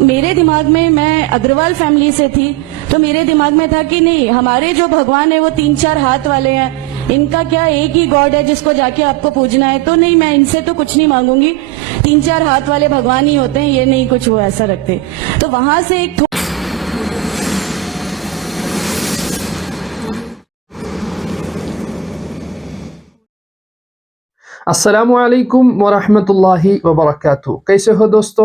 میرے دماغ میں اگروال فیملی سے تھی تو میرے دماغ میں تھا کہ نہیں، ہمارے جو بھگوان ہیں وہ 3-4 ہاتھ والے ہیں، ان کا کیا ایک ہی گاڈ ہے جس کو جا کے آپ کو پوجنا ہے، تو نہیں میں ان سے تو کچھ نہیں مانگوں گی، 3-4 ہاتھ والے بھگوان ہی ہوتے ہیں، یہ نہیں کچھ وہ ایسا رکھتے. تو وہاں سے ایک السلام علیکم ورحمۃ اللہ وبرکاتہ. کیسے ہو دوستو؟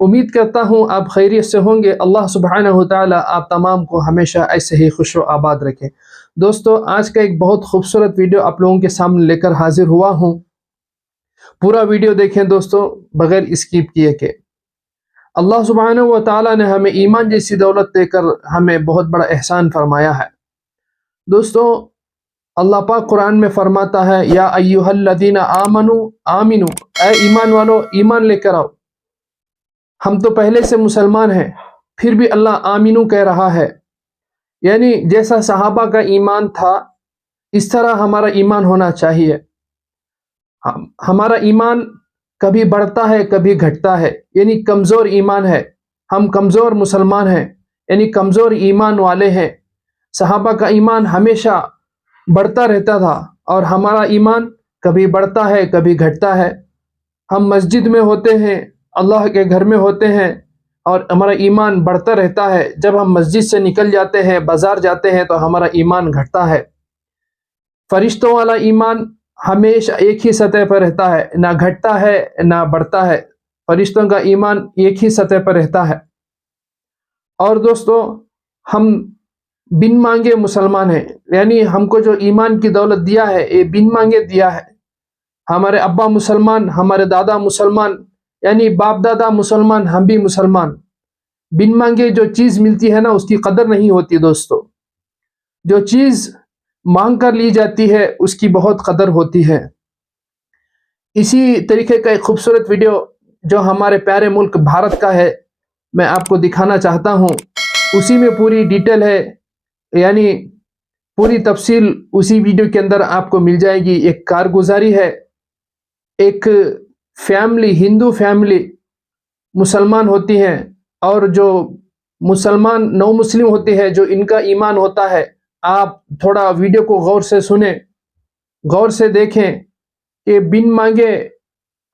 امید کرتا ہوں آپ خیریت سے ہوں گے. اللہ سبحانہ وتعالی آپ تمام کو ہمیشہ ایسے ہی خوش و آباد رکھے. دوستو آج کا ایک بہت خوبصورت ویڈیو آپ لوگوں کے سامنے لے کر حاضر ہوا ہوں. پورا ویڈیو دیکھیں دوستو بغیر اسکیپ کیے کہ اللہ سبحانہ وتعالی نے ہمیں ایمان جیسی دولت دے کر ہمیں بہت بڑا احسان فرمایا ہے. دوستو اللہ پاک قرآن میں فرماتا ہے یا ایھا الذین آمنوا آمنو، اے ایمان والو ایمان لے کر آؤ. ہم تو پہلے سے مسلمان ہیں پھر بھی اللہ آمنو کہہ رہا ہے، یعنی جیسا صحابہ کا ایمان تھا اس طرح ہمارا ایمان ہونا چاہیے. ہمارا ایمان کبھی بڑھتا ہے کبھی گھٹتا ہے، یعنی کمزور ایمان ہے، ہم کمزور مسلمان ہیں، یعنی کمزور ایمان والے ہیں. صحابہ کا ایمان ہمیشہ بڑھتا رہتا تھا اور ہمارا ایمان کبھی بڑھتا ہے کبھی گھٹتا ہے. ہم مسجد میں ہوتے ہیں، اللہ کے گھر میں ہوتے ہیں اور ہمارا ایمان بڑھتا رہتا ہے. جب ہم مسجد سے نکل جاتے ہیں بازار جاتے ہیں تو ہمارا ایمان گھٹتا ہے. فرشتوں والا ایمان ہمیشہ ایک ہی سطح پر رہتا ہے، نہ گھٹتا ہے نہ بڑھتا ہے. فرشتوں کا ایمان ایک ہی سطح پر رہتا ہے. اور دوستو ہم بن مانگے مسلمان ہیں، یعنی ہم کو جو ایمان کی دولت دیا ہے یہ بن مانگے دیا ہے. ہمارے ابا مسلمان، ہمارے دادا مسلمان، یعنی باپ دادا مسلمان، ہم بھی مسلمان. بن مانگے جو چیز ملتی ہے نا اس کی قدر نہیں ہوتی دوستو. جو چیز مانگ کر لی جاتی ہے اس کی بہت قدر ہوتی ہے. اسی طریقے کا ایک خوبصورت ویڈیو جو ہمارے پیارے ملک بھارت کا ہے میں آپ کو دکھانا چاہتا ہوں. اسی میں پوری ڈیٹیل ہے، یعنی پوری تفصیل اسی ویڈیو کے اندر آپ کو مل جائے گی. ایک کارگزاری ہے، ایک فیملی، ہندو فیملی مسلمان ہوتی ہیں اور جو مسلمان نو مسلم ہوتی ہے، جو ان کا ایمان ہوتا ہے. آپ تھوڑا ویڈیو کو غور سے سنیں، غور سے دیکھیں کہ بن مانگے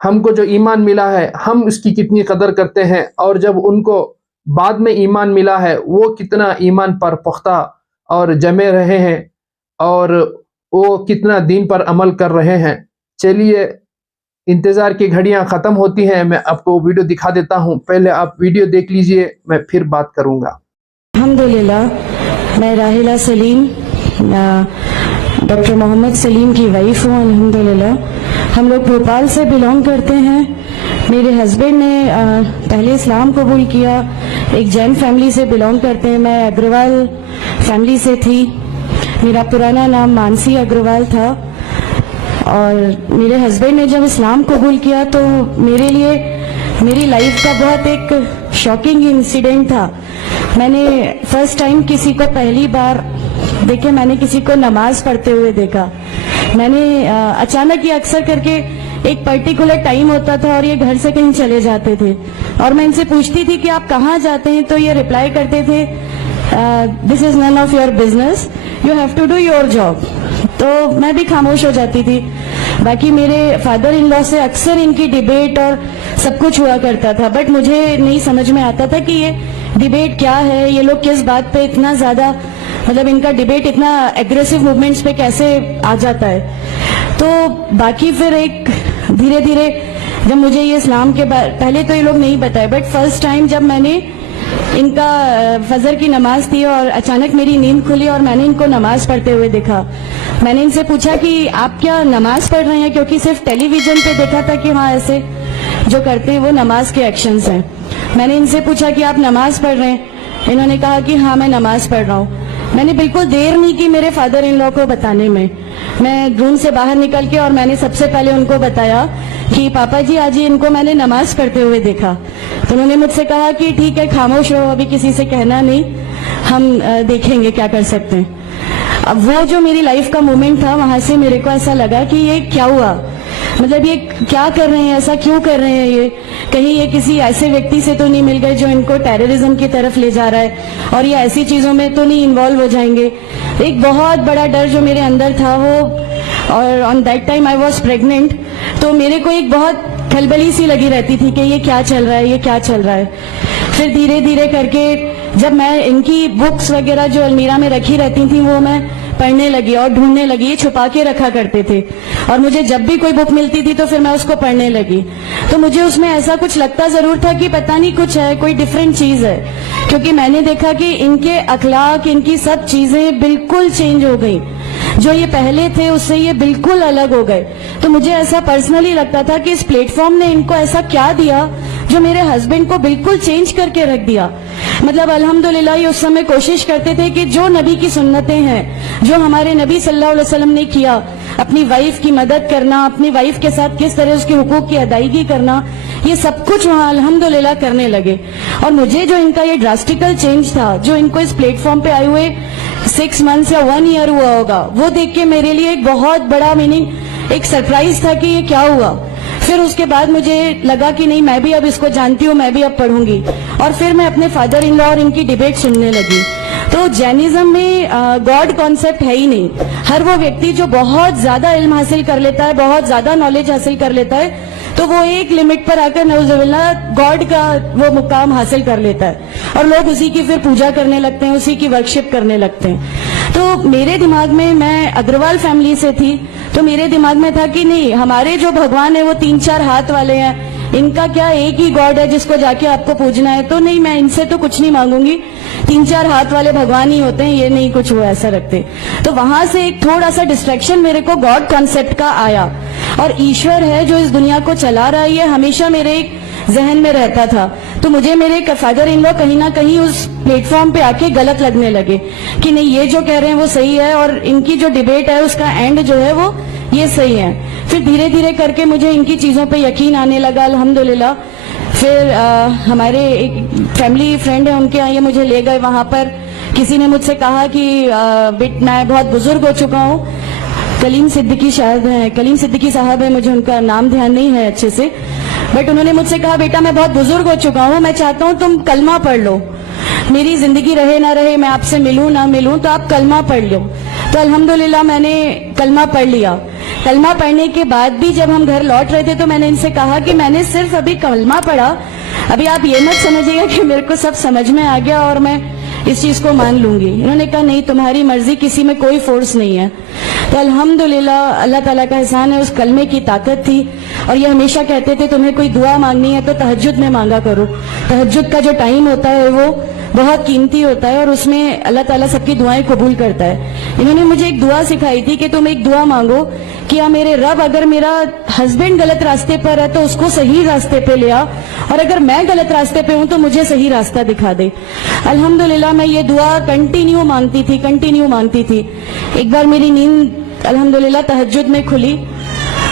ہم کو جو ایمان ملا ہے ہم اس کی کتنی قدر کرتے ہیں، اور جب ان کو بعد میں ایمان ملا ہے وہ کتنا ایمان پر پختہ اور جمے رہے ہیں اور وہ کتنا دین پر عمل کر رہے ہیں. چلیے انتظار کی گھڑیاں ختم ہوتی ہیں، میں آپ کو ویڈیو دکھا دیتا ہوں. پہلے آپ ویڈیو دیکھ لیجئے، میں پھر بات کروں گا. الحمدللہ میں راحلہ سلیم ڈاکٹر محمد سلیم کی وائف ہوں. الحمدللہ ہم لوگ بھوپال سے بلونگ کرتے ہیں. میرے ہسبینڈ نے پہلے اسلام قبول کیا، ایک جین فیملی سے بلونگ کرتے ہیں. میں اگروال فیملی سے تھی. میرا پرانا نام مانسی اگروال تھا اور میرے ہسبینڈ نے جب اسلام قبول کیا تو میرے لیے میری لائف کا بہت ایک شاکنگ انسیڈنٹ تھا. میں نے فرسٹ ٹائم کسی کو پہلی بار دیکھے، میں نے کسی کو نماز پڑھتے ہوئے دیکھا. میں نے اچانک یہ اکثر کر کے ایک پرٹیکولر ٹائم ہوتا تھا اور یہ گھر سے کہیں چلے جاتے تھے اور میں ان سے پوچھتی تھی کہ آپ کہاں جاتے ہیں تو یہ ریپلائی کرتے تھے this is none of your business, you have to do your job. تو میں بھی خاموش ہو جاتی تھی. باقی میرے فادر ان لا سے اکثر ان کی ڈیبیٹ اور سب کچھ ہوا کرتا تھا، بٹ مجھے نہیں سمجھ میں آتا تھا کہ یہ ڈیبیٹ کیا ہے، یہ لوگ کس بات پہ اتنا زیادہ، مطلب ان کا ڈیبیٹ اتنا ایگریسو موومنٹس پہ کیسے آ جاتا ہے. تو باقی پھر ایک دھیرے دھیرے جب مجھے یہ اسلام کے پہلے تو یہ لوگ نہیں بتائے، بٹ فرسٹ ٹائم جب میں نے ان کا فجر کی نماز تھی اور اچانک میری نیند کھلی اور میں نے ان کو نماز پڑھتے ہوئے دیکھا. میں نے ان سے پوچھا کہ آپ کیا نماز پڑھ رہے ہیں، کیونکہ صرف ٹیلی ویژن پہ دیکھا تھا کہ وہاں ایسے جو کرتے ہیں وہ نماز کے ایکشنز ہیں. میں نے ان سے پوچھا کہ آپ نماز پڑھ رہے ہیں، انہوں نے کہا کہ ہاں میں نماز پڑھ رہا ہوں. میں نے بالکل دیر نہیں کی میرے فادر ان لا کو بتانے میں. میں روم سے باہر نکل کے اور میں نے سب سے پہلے ان کو بتایا کہ پاپا جی آج ان کو میں نے نماز پڑھتے ہوئے دیکھا. تو انہوں نے مجھ سے کہا کہ ٹھیک ہے خاموش رہو، ابھی کسی سے کہنا نہیں، ہم دیکھیں گے کیا کر سکتے ہیں. اب وہ جو میری لائف کا مومنٹ تھا وہاں سے میرے کو ایسا لگا کہ یہ کیا ہوا. مطلب یہ کیا کر رہے ہیں, ایسا کیوں کر رہے ہیں, یہ کہیں یہ کسی ایسے ویکتی سے تو نہیں مل گئے جو ان کو ٹیررزم کی طرف لے جا رہا ہے, اور یہ ایسی چیزوں میں تو نہیں انوالو ہو جائیں گے. ایک بہت بڑا ڈر جو میرے اندر تھا وہ, اور on that time I was pregnant, تو میرے کو ایک بہت کھلبلی سی لگی رہتی تھی کہ یہ کیا چل رہا ہے, یہ کیا چل رہا ہے. پھر دھیرے دھیرے کر کے جب میں ان کی بکس وغیرہ جو المیرا میں رکھی رہتی تھیں وہ میں پڑھنے لگی اور ڈھونڈنے لگی. یہ چھپا کے رکھا کرتے تھے, اور مجھے جب بھی کوئی بک ملتی تھی تو پھر میں اس کو پڑھنے لگی. تو مجھے اس میں ایسا کچھ لگتا ضرور تھا کہ پتہ نہیں کچھ ہے, کوئی ڈفرینٹ چیز ہے, کیونکہ میں نے دیکھا کہ ان کے اخلاق, ان کی سب چیزیں بالکل چینج ہو گئی. جو یہ پہلے تھے اس سے یہ بالکل الگ ہو گئے. تو مجھے ایسا پرسنلی لگتا تھا کہ اس پلیٹ فارم نے ان کو ایسا کیا دیا جو میرے ہسبینڈ کو بالکل چینج کر کے رکھ دیا. مطلب الحمدللہ یہ اس سمے کوشش کرتے تھے کہ جو نبی کی سنتیں ہیں, جو ہمارے نبی صلی اللہ علیہ وسلم نے کیا, اپنی وائف کی مدد کرنا, اپنی وائف کے ساتھ کس طرح اس کے حقوق کی ادائیگی کرنا, یہ سب کچھ وہاں الحمدللہ کرنے لگے. اور مجھے جو ان کا یہ ڈراسٹیکل چینج تھا, جو ان کو اس پلیٹ فارم پہ آئے ہوئے 6 months یا 1 year ہوا ہوگا, وہ دیکھ کے میرے لیے ایک بہت بڑا ایک سرپرائز تھا کہ یہ کیا ہوا. پھر اس کے بعد مجھے لگا کہ نہیں, میں بھی اب اس کو جانتی ہوں, میں بھی اب پڑھوں گی. اور پھر میں اپنے فادر ان لا اور ان کی ڈیبیٹ سننے لگی. تو جینزم میں گاڈ کانسیپٹ ہے ہی نہیں. ہر وہ ویکتی جو بہت زیادہ علم حاصل کر لیتا ہے, بہت زیادہ نالج حاصل کر لیتا ہے, تو وہ ایک لمٹ پر آ کر نعوذ باللہ گاڈ کا وہ مقام حاصل کر لیتا ہے, اور لوگ اسی کی پھر پوجا کرنے لگتے ہیں, اسی کی ورشپ کرنے لگتے ہیں. تو میرے دماغ میں اگروال فیملی سے تھی, تو میرے دماغ میں تھا کہ نہیں, ہمارے جو بھگوان ہیں وہ 3-4 ہاتھ والے ہیں, ان کا کیا ایک ہی گاڈ ہے جس کو جا کے آپ کو پوجنا ہے. تو نہیں, میں ان سے تو کچھ نہیں مانگوں گی, 3-4 ہاتھ والے بھگوان ہی ہوتے ہیں, یہ نہیں کچھ وہ ایسا رکھتے. تو وہاں سے ایک تھوڑا سا ڈسٹریکشن میرے کو گاڈ کانسیپٹ کا آیا, اور ایشور ہے جو اس دنیا کو چلا رہا ہے, یہ ہمیشہ میرے ایک ذہن میں رہتا تھا. تو مجھے میرے فادر ان لو کہیں نہ کہیں اس پلیٹ فارم پہ آ کے غلط لگنے لگے کہ نہیں, یہ جو کہہ رہے ہیں وہ صحیح ہے, اور ان کی جو ڈیبیٹ ہے اس کا اینڈ جو ہے وہ یہ صحیح ہے. پھر دھیرے دھیرے کر کے مجھے ان کی چیزوں پہ یقین آنے لگا الحمدللہ. پھر ہمارے ایک فیملی فرینڈ ہیں, ان کے یہاں یہ مجھے لے گئے. وہاں پر کسی نے مجھ سے کہا کہ میں بہت بزرگ ہو چکا ہوں, کلیم صدیقی شاید ہیں, کلیم صدیقی صاحب ہیں, مجھے ان کا نام دھیان نہیں ہے اچھے سے, بٹ انہوں نے مجھ سے کہا بیٹا میں بہت بزرگ ہو چکا ہوں, میں چاہتا ہوں تم کلمہ پڑھ لو, میری زندگی رہے نہ رہے, میں آپ سے ملوں نہ ملوں, تو آپ کلمہ پڑھ لو. تو الحمدللہ میں نے کلمہ پڑھ لیا. کلمہ پڑھنے کے بعد بھی جب ہم گھر لوٹ رہے تھے تو میں نے ان سے کہا کہ میں نے صرف ابھی کلمہ پڑھا, ابھی آپ یہ مت سمجھیے گا کہ میرے کو سب سمجھ میں آ گیا اور میں اس چیز کو مان لوں گی. انہوں نے کہا نہیں, تمہاری مرضی, کسی میں کوئی فورس نہیں ہے. تو الحمدللہ اللہ تعالیٰ کا احسان ہے, اس کلمے کی طاقت تھی. اور یہ ہمیشہ کہتے تھے تمہیں کوئی دعا مانگنی ہے تو تہجد میں مانگا کرو, تہجد کا جو ٹائم ہوتا ہے وہ بہت قیمتی ہوتا ہے, اور اس میں اللہ تعالیٰ سب کی دعائیں قبول کرتا ہے. انہوں نے مجھے ایک دعا سکھائی تھی کہ تم ایک دعا مانگو کہ میرے رب اگر میرا ہسبینڈ غلط راستے پر ہے تو اس کو صحیح راستے پہ لیا, اور اگر میں غلط راستے پہ ہوں تو مجھے صحیح راستہ دکھا دے. الحمدللہ میں یہ دعا کنٹینیو مانگتی تھی. ایک بار میری نیند الحمدللہ تہجد میں کھلی,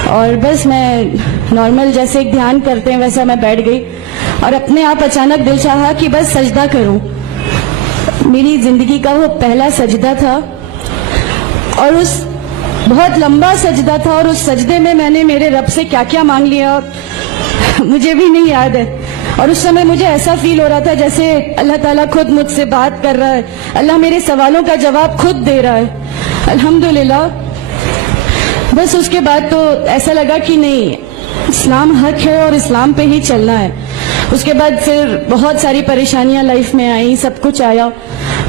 اور بس میں نارمل جیسے ایک دھیان کرتے ہیں ویسا میں بیٹھ گئی, اور اپنے آپ اچانک دل چاہا کہ بس سجدہ کروں. میری زندگی کا وہ پہلا سجدہ تھا, اور اس بہت لمبا سجدہ تھا, اور اس سجدے میں نے میرے رب سے کیا کیا مانگ لیا مجھے بھی نہیں یاد ہے. اور اس سمے مجھے ایسا فیل ہو رہا تھا جیسے اللہ تعالیٰ خود مجھ سے بات کر رہا ہے, اللہ میرے سوالوں کا جواب خود دے رہا ہے. الحمدللہ بس اس کے بعد تو ایسا لگا کہ نہیں, اسلام حق ہے اور اسلام پہ ہی چلنا ہے. اس کے بعد پھر بہت ساری پریشانیاں لائف میں آئیں, سب کچھ آیا,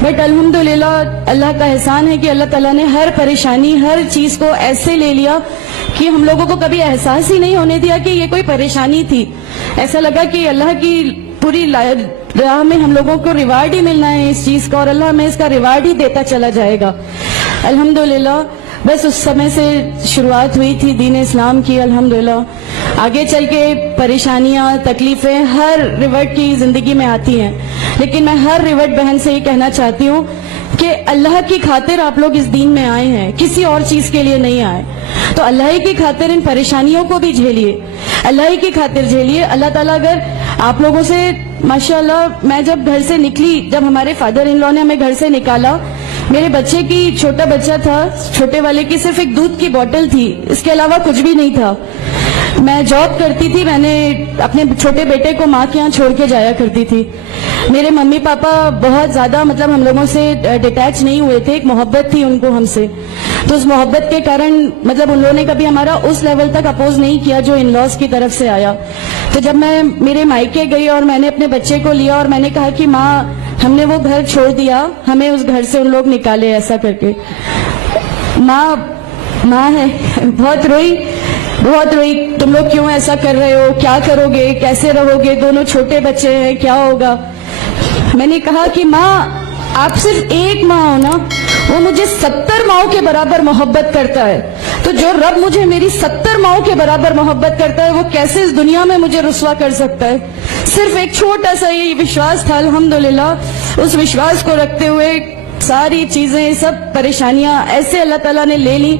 بٹ الحمدللہ اللہ کا احسان ہے کہ اللہ تعالیٰ نے ہر پریشانی, ہر چیز کو ایسے لے لیا کہ ہم لوگوں کو کبھی احساس ہی نہیں ہونے دیا کہ یہ کوئی پریشانی تھی. ایسا لگا کہ اللہ کی پوری راہ میں ہم لوگوں کو ریوارڈ ہی ملنا ہے اس چیز کا, اور اللہ ہمیں اس کا ریوارڈ ہی دیتا چلا جائے گا. الحمدللہ بس اس سمے سے شروعات ہوئی تھی دین اسلام کی. الحمدللہ آگے چل کے پریشانیاں, تکلیفیں ہر ریورٹ کی زندگی میں آتی ہیں, لیکن میں ہر ریورٹ بہن سے یہ کہنا چاہتی ہوں کہ اللہ کی خاطر آپ لوگ اس دین میں آئے ہیں, کسی اور چیز کے لیے نہیں آئے. تو اللہ ہی کی خاطر ان پریشانیوں کو بھی جھیلیے, اللہ ہی کی خاطر جھیلیے. اللہ تعالیٰ اگر آپ لوگوں سے ماشاءاللہ, میں جب گھر سے نکلی, جب ہمارے فادر ان لا نے ہمیں گھر سے نکالا, میرے بچے کی, چھوٹا بچہ تھا, چھوٹے والے کی صرف ایک دودھ کی بوٹل تھی, اس کے علاوہ کچھ بھی نہیں تھا. میں جاب کرتی تھی, میں نے اپنے چھوٹے بیٹے کو ماں کے یہاں چھوڑ کے جایا کرتی تھی. میرے ممی پاپا بہت زیادہ مطلب ہم لوگوں سے ڈیٹیچ نہیں ہوئے تھے, ایک محبت تھی ان کو ہم سے, تو اس محبت کے کارن مطلب ان لوگوں نے کبھی ہمارا اس لیول تک اپوز نہیں کیا جو ان لاز کی طرف سے آیا. تو جب میں میرے مائکے گئی اور میں نے اپنے بچے کو لیا اور میں نے کہا کہ ماں ہم نے وہ گھر چھوڑ دیا, ہمیں اس گھر سے ان لوگ نکالے, ایسا کر کے ماں ہے, بہت روئی, تم لوگ کیوں ایسا کر رہے ہو, کیا کرو گے, کیسے رہو گے, دونوں چھوٹے بچے ہیں, کیا ہوگا. میں نے کہا کہ ماں آپ صرف ایک ماں ہو نا, وہ مجھے 70 ماؤں کے برابر محبت کرتا ہے, تو جو رب مجھے میری 70 ماؤں کے برابر محبت کرتا ہے وہ کیسے اس دنیا میں مجھے رسوا کر سکتا ہے. صرف ایک چھوٹا سا یہ وشواس تھا, الحمدللہ اس وشواس کو رکھتے ہوئے ساری چیزیں, سب پریشانیاں ایسے اللہ تعالیٰ نے لے لی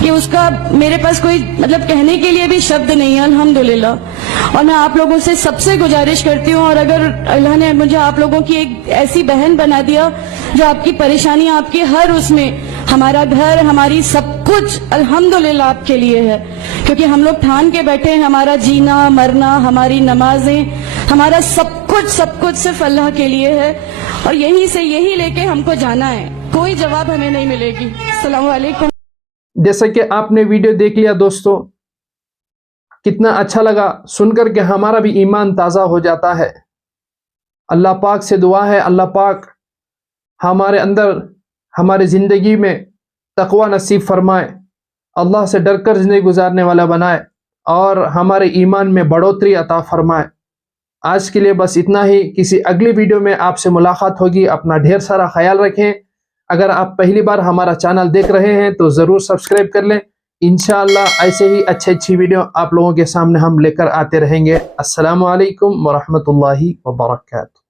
کہ اس کا میرے پاس کوئی مطلب کہنے کے لیے بھی شبد نہیں ہے, الحمدللہ. اور میں آپ لوگوں سے سب سے گزارش کرتی ہوں, اور اگر اللہ نے مجھے آپ لوگوں کی ایک ایسی بہن بنا دیا جو آپ کی پریشانیاں, آپ کی ہر اس میں, ہمارا گھر, ہماری سب کچھ الحمدللہ آپ کے لیے ہے, کیونکہ ہم لوگ ٹھان کے بیٹھے ہیں ہمارا جینا مرنا, ہماری نمازیں, ہمارا سب کچھ صرف اللہ کے لیے ہے, اور یہی لے کے ہم کو جانا ہے, کوئی جواب ہمیں نہیں ملے گی. السلام علیکم. جیسا کہ آپ نے ویڈیو دیکھ لیا دوستو, کتنا اچھا لگا سن کر کے ہمارا بھی ایمان تازہ ہو جاتا ہے. اللہ پاک سے دعا ہے اللہ پاک ہمارے اندر, ہماری زندگی میں تقوی نصیب فرمائے, اللہ سے ڈر کر زندگی گزارنے والا بنائے, اور ہمارے ایمان میں بڑھوتری عطا فرمائے. آج کے لیے بس اتنا ہی, کسی اگلی ویڈیو میں آپ سے ملاقات ہوگی. اپنا ڈھیر سارا خیال رکھیں. اگر آپ پہلی بار ہمارا چینل دیکھ رہے ہیں تو ضرور سبسکرائب کر لیں. انشاءاللہ ایسے ہی اچھی ویڈیو آپ لوگوں کے سامنے ہم لے کر آتے رہیں گے. السلام علیکم ورحمۃ اللہ وبرکاتہ.